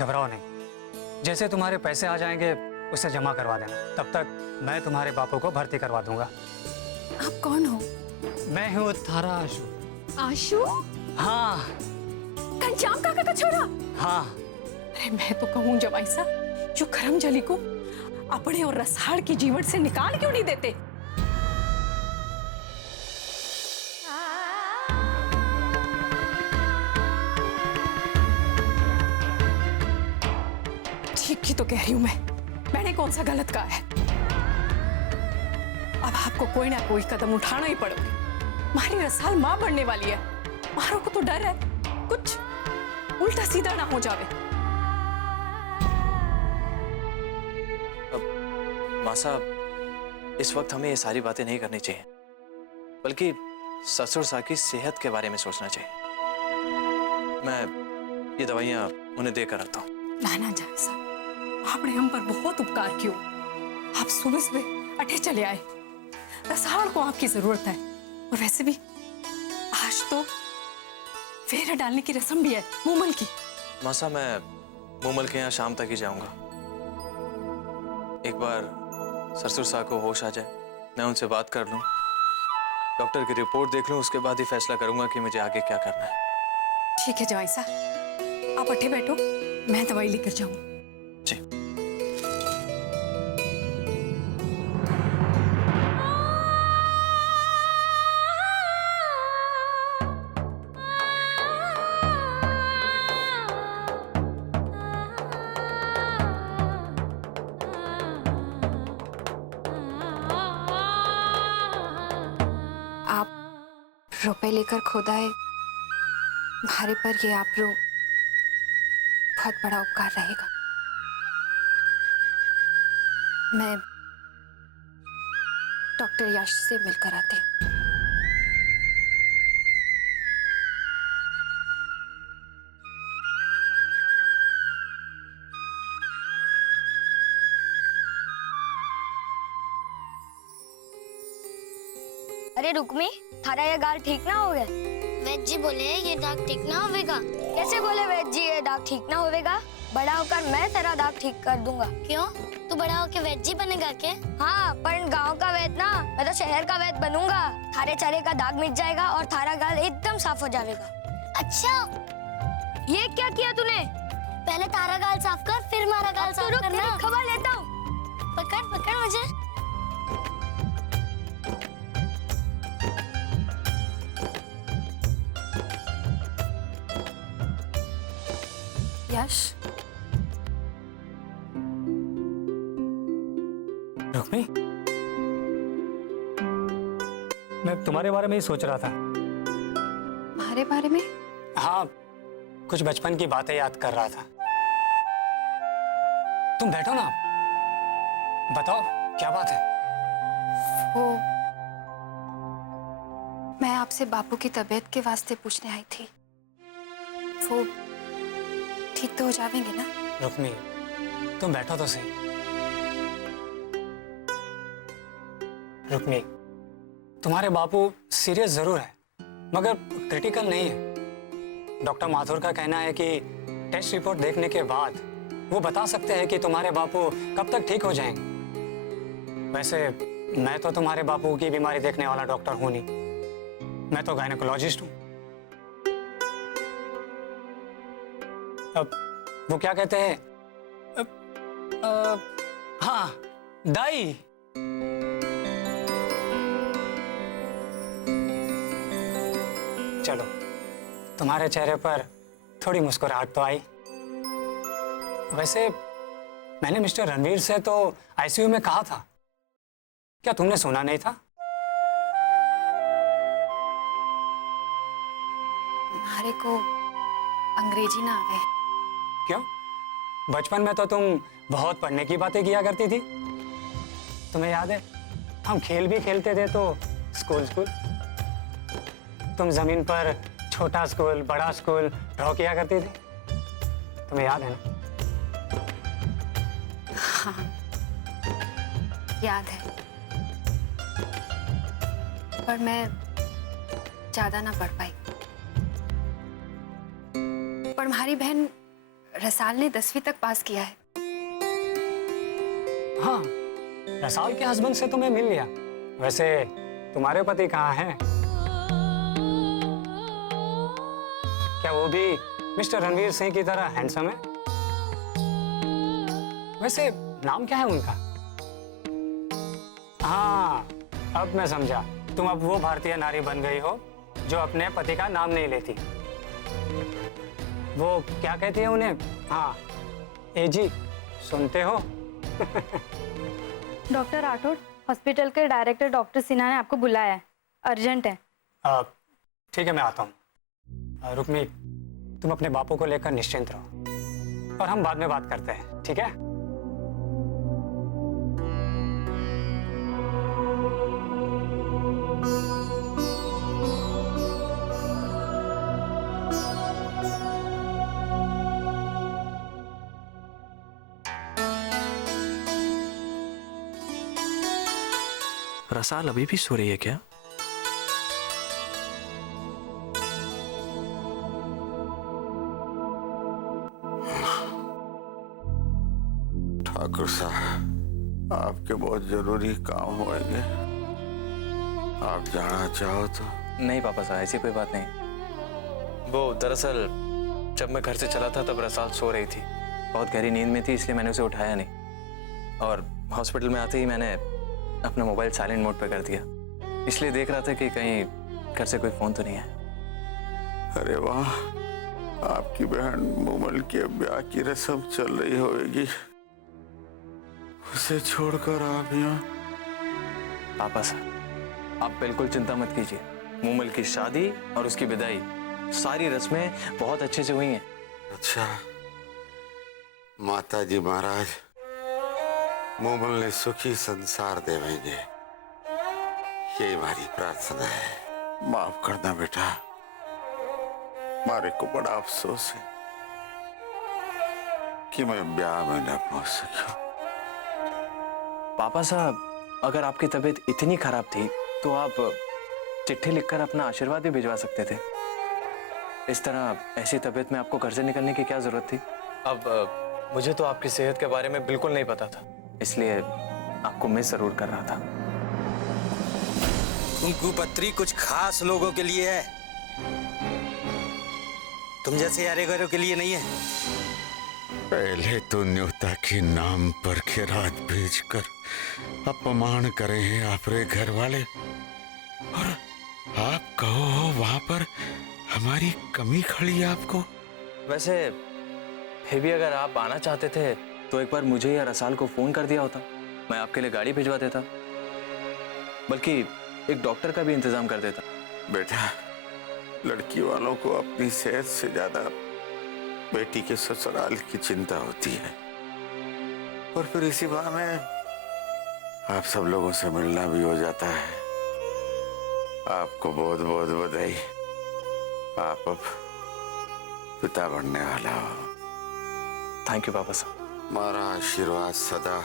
घबराओ नहीं, जैसे तुम्हारे पैसे आ जाएंगे उसे जमा करवा देना। तब तक मैं तुम्हारे बापू को भर्ती करवा दूंगा। आप कौन हो? मैं हूँ थारा आशु। आशु? हाँ घनश्याम काका का छोरा? हाँ। अरे मैं तो कहूँ जवाई साहब, जो करमजली को अपने और रसाड़ की जीवन से निकाल क्यों नहीं देते? ठीक ही तो कह रही हूं मैंने कौन सा गलत कहा है? अब आपको कोई ना कोई कदम उठाना ही पड़ेगा। हमारी रसाल मां बनने वाली है, मारो को तो डर है कुछ उल्टा सीधा ना हो जावे। माँ साहब, इस वक्त हमें ये सारी बातें नहीं करनी चाहिए, बल्कि ससुर साहब की सेहत के बारे में सोचना चाहिए। मैं ये दवाइयाँ उन्हें देकर आता हूँ। ना जाए साहब, आपने हम पर बहुत उपकार किया। आप सुबह सुबह अठे चले आए, रसाल को आपकी जरूरत है। और वैसे भी आज तो फेरा डालने की रस्म भी है मूमल की। माँ साहब, मैं मूमल के यहाँ शाम तक ही जाऊंगा। एक बार ससुर साहब को होश आ जाए, मैं उनसे बात कर लूँ, डॉक्टर की रिपोर्ट देख लूँ, उसके बाद ही फैसला करूंगा कि मुझे आगे क्या करना है। ठीक है जवाई साहब, आप अठे बैठो, मैं दवाई लेकर जाऊं। जी। आप रुपए लेकर खुद आए, हमारे पर ये आप लोग बहुत बड़ा उपकार रहेगा। मैं डॉक्टर यश से मिलकर आती हूँ। अरे रुक्मी, थारा ये गाल ठीक ना हो गए? वैद जी बोले ये दाग ठीक ना होवेगा। कैसे बोले वैद जी ये दाग ठीक ना होवेगा? बड़ा होकर मैं तेरा दाग ठीक कर दूंगा। क्यों? तू बड़ा होके वैद जी बनेगा क्या? हाँ, पर गांव का वैद ना, मैं तो शहर का वैद बनूंगा। थारे चेहरे का दाग मिट जाएगा और थारा गाल एकदम साफ हो जाएगा। अच्छा, ये क्या किया तूने? पहले तारा गाल साफ कर, फिर हमारा गाल साफ करना। खबर लेता हूँ। पकड़ पकड़ मुझे। यश, रुक्मी, मैं तुम्हारे बारे में ही सोच रहा था। हमारे बारे में? हाँ, कुछ बचपन की बातें याद कर रहा था। तुम बैठो ना, बताओ क्या बात है? वो मैं आपसे बापू की तबीयत के वास्ते पूछने आई थी। वो ठीक तो हो जाएंगे ना? रुक्मी, तुम बैठो तो सही। रुक्मी, तुम्हारे बापू सीरियस जरूर है, मगर क्रिटिकल नहीं है। डॉक्टर माथुर का कहना है कि टेस्ट रिपोर्ट देखने के बाद वो बता सकते हैं कि तुम्हारे बापू कब तक ठीक हो जाएंगे। वैसे मैं तो तुम्हारे बापू की बीमारी देखने वाला डॉक्टर हूं नहीं, मैं तो गायनेकोलॉजिस्ट हूं। अब वो क्या कहते हैं, हाँ, दाई। चलो, तुम्हारे चेहरे पर थोड़ी मुस्कुराहट तो आई। वैसे मैंने मिस्टर रणवीर से तो आईसीयू में कहा था, क्या तुमने सुना नहीं था? हमारे को अंग्रेजी ना आवे। क्यों? बचपन में तो तुम बहुत पढ़ने की बातें किया करती थी। तुम्हें याद है, हम खेल भी खेलते थे तो स्कूल स्कूल, तुम जमीन पर छोटा स्कूल बड़ा स्कूल ड्रॉ किया करती थी। तुम्हें याद है ना? हाँ, याद है, पर मैं ज्यादा ना पढ़ पाई। पर हमारी बहन रसाल ने 10वीं तक पास किया है। हाँ, रसाल के हस्बैंड से तो मैं मिल लिया। वैसे तुम्हारे पति कहाँ हैं? क्या वो भी मिस्टर रणवीर सिंह की तरह हैंडसम है? वैसे नाम क्या है उनका? हाँ, अब मैं समझा। तुम अब वो भारतीय नारी बन गई हो जो अपने पति का नाम नहीं लेती। वो क्या कहती है उन्हें? हाँ, एजी, सुनते हो? डॉक्टर राठौड़, हॉस्पिटल के डायरेक्टर डॉक्टर सिन्हा ने आपको बुलाया है, अर्जेंट है। ठीक है, मैं आता हूँ। रुक्मी, तुम अपने बापू को लेकर निश्चिंत रहो और हम बाद में बात करते हैं, ठीक है? रसाल अभी भी सो रही है क्या? ठाकुर साहब, आपके बहुत जरूरी काम होंगे। आप जाना चाहो तो। नहीं पापा साहब, ऐसी कोई बात नहीं। वो दरअसल जब मैं घर से चला था तब रसाल सो रही थी, बहुत गहरी नींद में थी, इसलिए मैंने उसे उठाया नहीं। और हॉस्पिटल में आते ही मैंने अपना मोबाइल साइलेंट मोड पे कर दिया, इसलिए देख रहा था कि कहीं घर से कोई फोन तो नहीं है। अरे वाह, आपकी बहन मोमल के ब्याह की रस्म चल रही होगी, उसे छोड़कर आप यहाँ। पापा साहब, आप बिल्कुल चिंता मत कीजिए। मोमल की शादी और उसकी विदाई, सारी रस्में बहुत अच्छे से हुई हैं। अच्छा, माता जी महाराज मोमल ने सुखी संसार देवेंगे, यही हमारी प्रार्थना है। माफ करना बेटा, मारे को बड़ा अफसोस है कि मैं ब्याह में न पहुंच सका। पापा साहब, अगर आपकी तबीयत इतनी खराब थी तो आप चिट्ठी लिखकर अपना आशीर्वाद भी भिजवा सकते थे। इस तरह ऐसी तबीयत में आपको घर से निकलने की क्या जरूरत थी? अब मुझे तो आपकी सेहत के बारे में बिल्कुल नहीं पता था, इसलिए आपको मिस जरूर कर रहा था। कुंकू पत्री कुछ खास लोगों के लिए है, तुम जैसे यारे गरों के लिए नहीं है। पहले तो न्योता के नाम पर खैरात भेजकर अपमान करे हैं आपरे घर वाले, और आप कहो वहां पर हमारी कमी खड़ी आपको। वैसे फिर भी अगर आप आना चाहते थे तो एक बार मुझे या रसाल को फोन कर दिया होता, मैं आपके लिए गाड़ी भिजवा देता, बल्कि एक डॉक्टर का भी इंतजाम कर देता। बेटा, लड़की वालों को अपनी सेहत से ज्यादा बेटी के ससुराल की चिंता होती है, और फिर इसी बहाने आप सब लोगों से मिलना भी हो जाता है। आपको बहुत बहुत बधाई, आप अब पिता बनने वाला हो। थैंक यू पापा साहब। हमारा आशीर्वाद सदा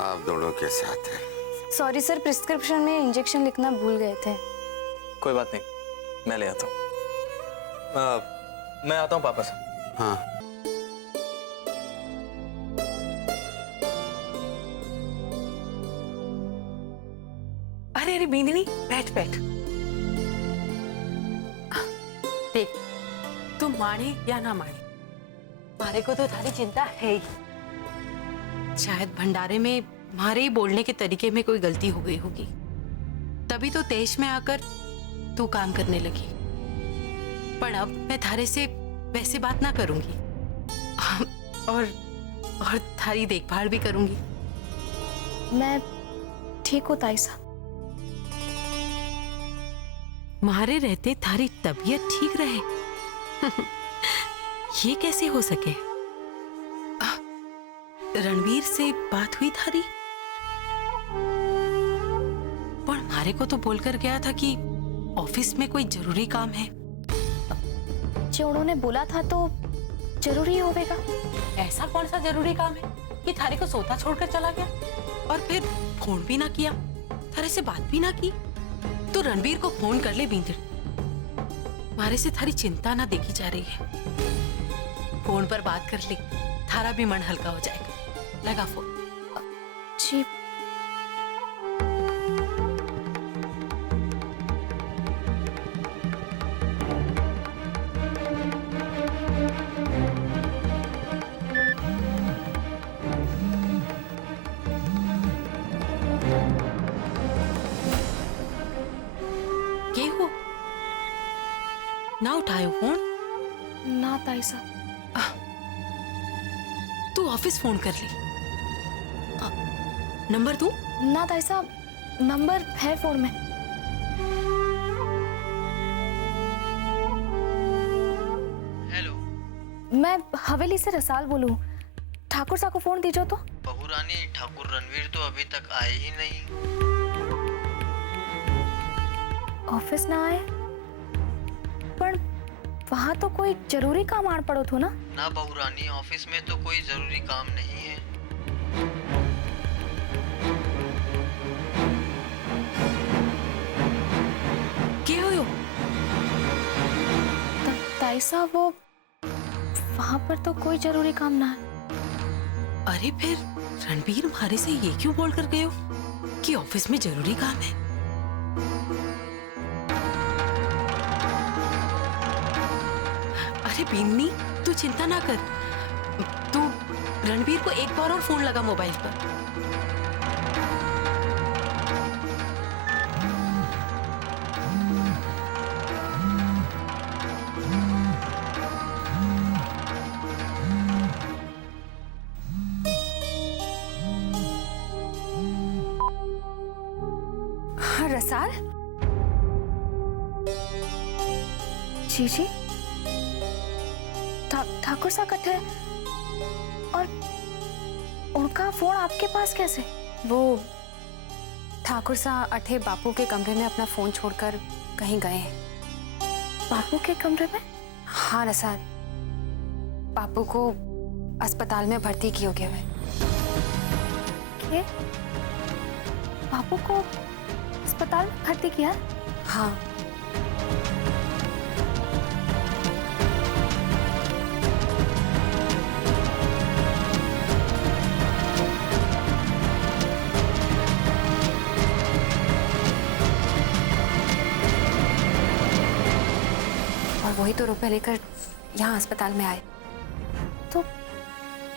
आप दोनों के साथ है। सॉरी सर, प्रिस्क्रिप्शन में इंजेक्शन लिखना भूल गए थे। कोई बात नहीं, मैं ले आता हूँ। मैं आता हूँ पापा साहब। हाँ, अरे अरे बिंदनी, बैठ बैठ। देख, तुम माने या ना माने, मारे को तो थारी चिंता है ही। शायद भंडारे में मारे ही बोलने के तरीके में कोई गलती हो गई होगी, तभी तो तेज में आकर तू काम करने लगी। पर अब मैं थारे से वैसे बात ना करूंगी, और थारी देखभाल भी करूंगी। मैं ठीक हूँ ताई साहब। मारे रहते थारी तबीयत ठीक रहे, ये कैसे हो सके? रणवीर से बात हुई थारी? पर मारे को तो बोलकर गया था कि ऑफिस में कोई जरूरी काम है। जो उन्होंने बोला था तो जरूरी होगा। ऐसा कौन सा जरूरी काम है कि थारे को सोता छोड़कर चला गया, और फिर फोन भी ना किया, थारे से बात भी ना की? तो रणवीर को फोन कर ले बिंदर, मारे से थारी चिंता ना देखी जा रही है। फोन पर बात कर ली, थारा भी मन हल्का हो जाएगा। लगा फोन। जी। ये हो ना उठायो फोन? ना ताई साहब। तू ऑफिस फोन कर ली। नंबर दूं? ना ताई साहब, नंबर है फोन में। हेलो, मैं हवेली से रसाल बोलूं। ठाकुर साहब को फोन दीजिए तो। बहू रानी, ठाकुर रणवीर तो अभी तक आए ही नहीं। ऑफिस ना आए, पर वहाँ तो कोई जरूरी काम आन पड़ो थो ना? ना बहू रानी, ऑफिस में तो कोई जरूरी काम नहीं है। क्या हो? ताई साहब, वो वहाँ पर तो कोई जरूरी काम ना है। अरे फिर रणबीर हमारे से ये क्यों बोल कर गए हो कि ऑफिस में जरूरी काम है? अरे बिन्नी, तू चिंता ना कर। तू रणबीर को एक बार और फोन लगा मोबाइल पर। रसाल जी जी, ठाकुर साहब कथे और उनका फोन आपके पास कैसे? वो ठाकुर साहब अठे बापू के कमरे में अपना फोन छोड़कर कहीं गए हैं। बापू के कमरे में? हाँ रसाल, बापू को अस्पताल में भर्ती किए गए हुए। क्या? बापू को अस्पताल में भर्ती किया? हाँ। और वही तो रुपए लेकर यहाँ अस्पताल में आए। तो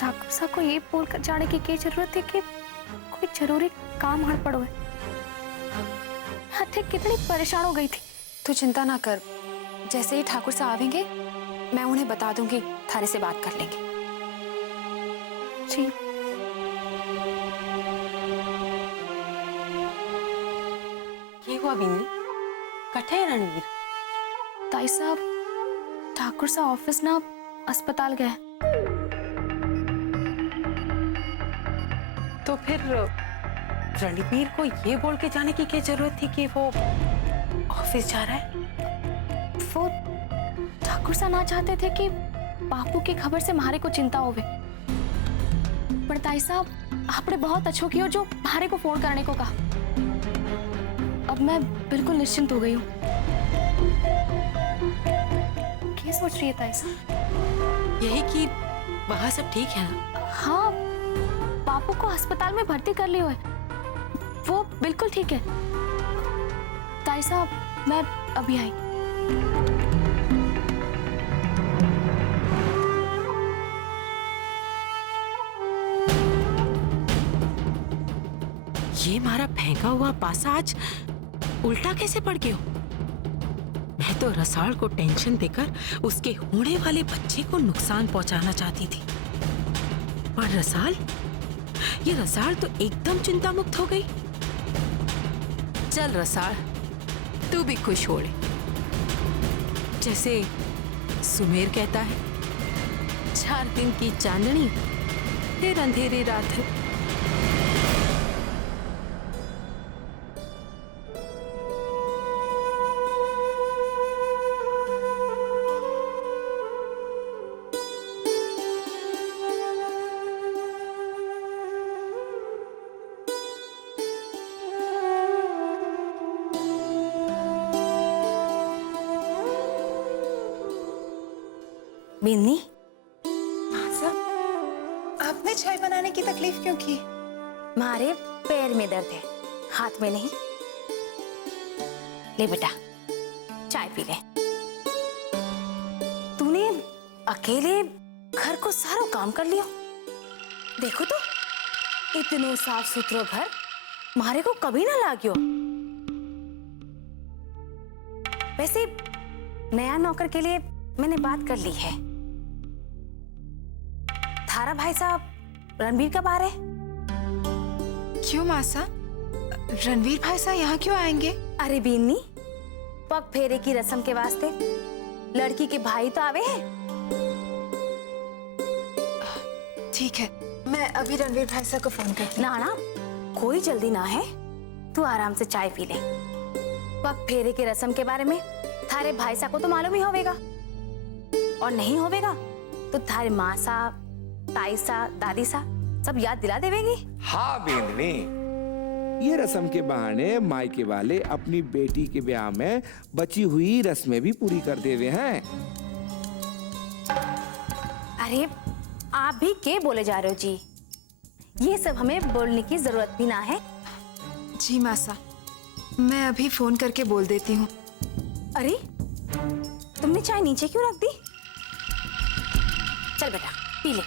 ठाकुर साहब को ये बोलकर जाने की क्या जरूरत है कि कोई जरूरी काम आड़ पड़ो है? हथे कितनी परेशान हो गई थी। तू चिंता ना कर, जैसे ही ठाकुर साहब आवेंगे मैं उन्हें बता दूंगी, थारे से बात कर लेंगे। जी। ये हुआ बिन्नी, कठे है रणवीर? ताई साहब, ठाकुर साहब ऑफिस ना अस्पताल गए। तो फिर रणबीर को ये बोल के जाने की क्या जरूरत थी कि वो ऑफिस जा रहा है? वो ठाकुर साहब ना चाहते थे कि बापू की खबर से मारे को चिंता होवे। पर ताई साहब, आपने बहुत अच्छो किया जो मारे को फोन करने को कहा। अब मैं बिल्कुल निश्चिंत हो गई हूँ। क्या सोच रही है ताई साहब? यही कि वहाँ सब ठीक है ना? हाँ, बापू को अस्पताल में भर्ती कर लिया है, वो बिल्कुल ठीक है। ताई साहब, मैं अभी आई। ये मारा फेंका हुआ पासा आज उल्टा कैसे पड़ गया? मैं तो रसाल को टेंशन देकर उसके होने वाले बच्चे को नुकसान पहुंचाना चाहती थी, पर ये रसाल तो एकदम चिंता मुक्त हो गई। चल रसाल, तू भी खुश हो ले। जैसे सुमेर कहता है, 4 दिन की चांदनी फिर अंधेरी रात है। बिन्नी, तुम्हें चाय बनाने की तकलीफ क्यों की? मारे पैर में दर्द है, हाथ में नहीं। ले बेटा, चाय पी ले। तूने अकेले घर को सारा काम कर लिया। देखो तो, इतनो साफ सुथरो घर मारे को कभी ना लाग्यो। वैसे नया नौकर के लिए मैंने बात कर ली है। थारा भाई साहब रणवीर कब आ रहे? क्यों मासा? रणवीर भाई साहब यहाँ क्यों आएंगे? अरे बीनी, पग फेरे की रस्म के वास्ते लड़की के भाई तो आवे हैं। ठीक है, मैं अभी रणवीर भाई साहब को फोन करती हूँ। ना ना, कोई जल्दी ना है, तू आराम से चाय पी ले। पग फेरे के रस्म के बारे में थारे भाई साहब को तो मालूम ही होवेगा, और नहीं होवेगा तो थारे माँ साहब, ताई साहब, दादी साहब सब याद दिला देवेगी। हाँ बिंदनी, ये रस्म के बहाने मायके वाले अपनी बेटी के ब्याह में बची हुई रस्में भी पूरी कर देवे हैं। अरे आप भी क्या बोले जा रहे हो जी? ये सब हमें बोलने की जरूरत भी ना है। जी मासा, मैं अभी फोन करके बोल देती हूँ। अरे तुमने चाय नीचे क्यों रख दी? चल बेटा पी ले।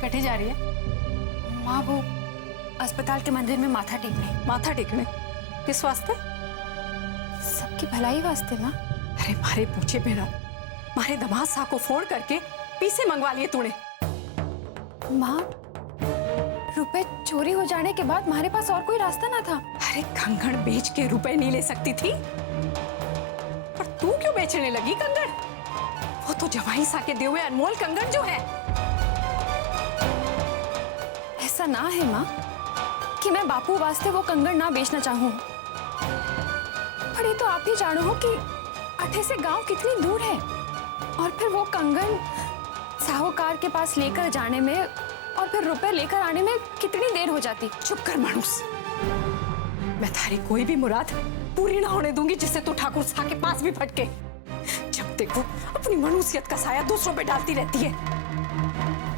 कटे जा रही है? माँ वो अस्पताल के मंदिर में माथा टेकने। माथा टेकने? किस वास्ते? सबकी भलाई वास्ते माँ। अरे मारे पूछे बिना मारे दमाद साहब को फोन करके पीसे मंगवा लिए तूने। माँ, रुपए चोरी हो जाने के बाद हमारे पास और कोई रास्ता ना था। अरे कंगन बेच के रुपए नहीं ले सकती थी? पर तू क्यों बेचने लगी कंगन? वो तो जवाई सा के दिए हुए अनमोल कंगन जो है। ऐसा ना है माँ कि मैं बापू वास्ते वो कंगन ना बेचना चाहूँ, पर ये तो आप ही जानो हो कि अठे से गांव कितनी दूर है, और फिर वो कंगन साहूकार के पास लेकर जाने में और फिर रुपए लेकर आने में कितनी देर हो जाती। चुप कर मनुष्य, मैं थारी कोई भी मुराद पूरी ना होने दूंगी जिससे तू ठाकुर साहब के पास भी भटके। जब देखो अपनी मनुष्यत का साया दूसरों पे डालती रहती है।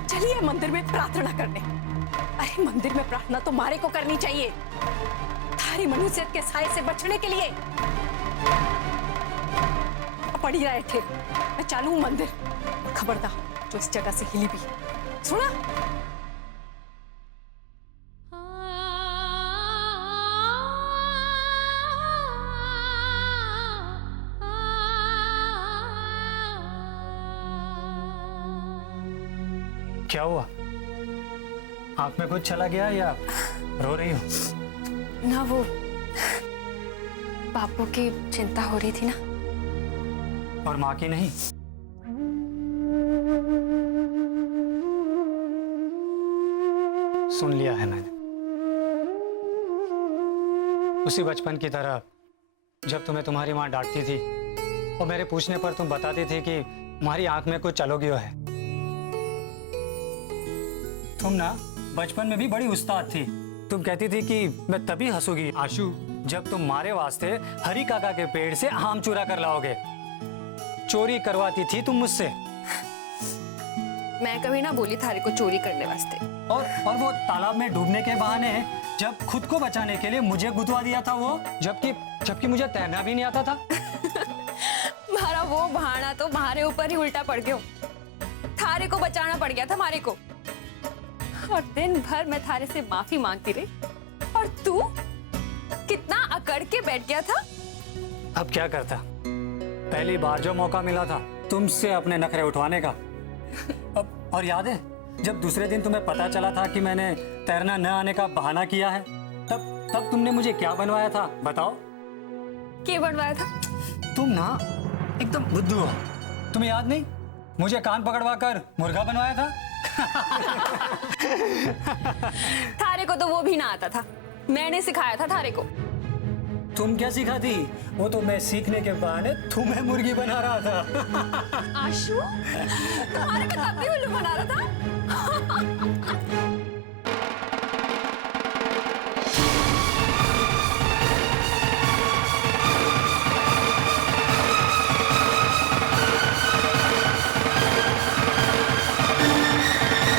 चलिए मंदिर में प्रार्थना करने। अरे मंदिर में प्रार्थना तो मारे को करनी चाहिए, थारी मनुष्यत के साये से बचने के लिए। पड़ी रहे थे, मैं चालू हूं मंदिर। खबरदार जो इस जगह से हिली भी, सुना? क्या हुआ? आंख में कुछ चला गया या रो रही हो? ना वो बापू की चिंता हो रही थी ना। और माँ की नहीं? सुन लिया है मैंने। उसी बचपन की तरह जब तुम्हें तुम्हारी माँ डांटती थी और मेरे पूछने पर तुम बताती थी कि तुम्हारी आंख में कुछ चलोगियो है। तुम ना बचपन में भी बड़ी उस्ताद थी। तुम कहती थी कि मैं तभी हंसूंगी आशु जब तुम मारे वास्ते हरी काका के पेड़ से आम चुरा कर लाओगे। चोरी करवाती थी तुम मुझसे। मैं कभी ना बोली थारे को चोरी करने वास्ते। और वो तालाब में डूबने के बहाने जब खुद को बचाने के लिए मुझे गुदवा दिया था वो, जबकि मुझे तैरना भी नहीं आता था। मारा वो बहाना तो हमारे ऊपर ही उल्टा पड़ गया। थारे को बचाना पड़ गया था हमारे को, और दिन भर मैं थारे से माफी मांगती रही, और तू कितना अकड़ के बैठ गया था। अब क्या करता? पहली बार जो मौका मिला था तुमसे अपने नखरे उठवाने का। अब और याद है जब दूसरे दिन तुम्हें पता चला था कि मैंने तैरना न आने का बहाना किया है, तब तुमने मुझे क्या बनवाया था बताओ? क्या बनवाया था? तुम ना एकदम बुद्धू हो। तुम्हें याद नहीं? मुझे कान पकड़वा कर मुर्गा बनवाया था। थारे को तो वो भी ना आता था, मैंने सिखाया था थारे को। तुम क्या सिखाती? वो तो मैं सीखने के बहाने तुम्हें मुर्गी बना रहा था। आशु, तुम्हारे को तब भी उल्लू बना रहा था।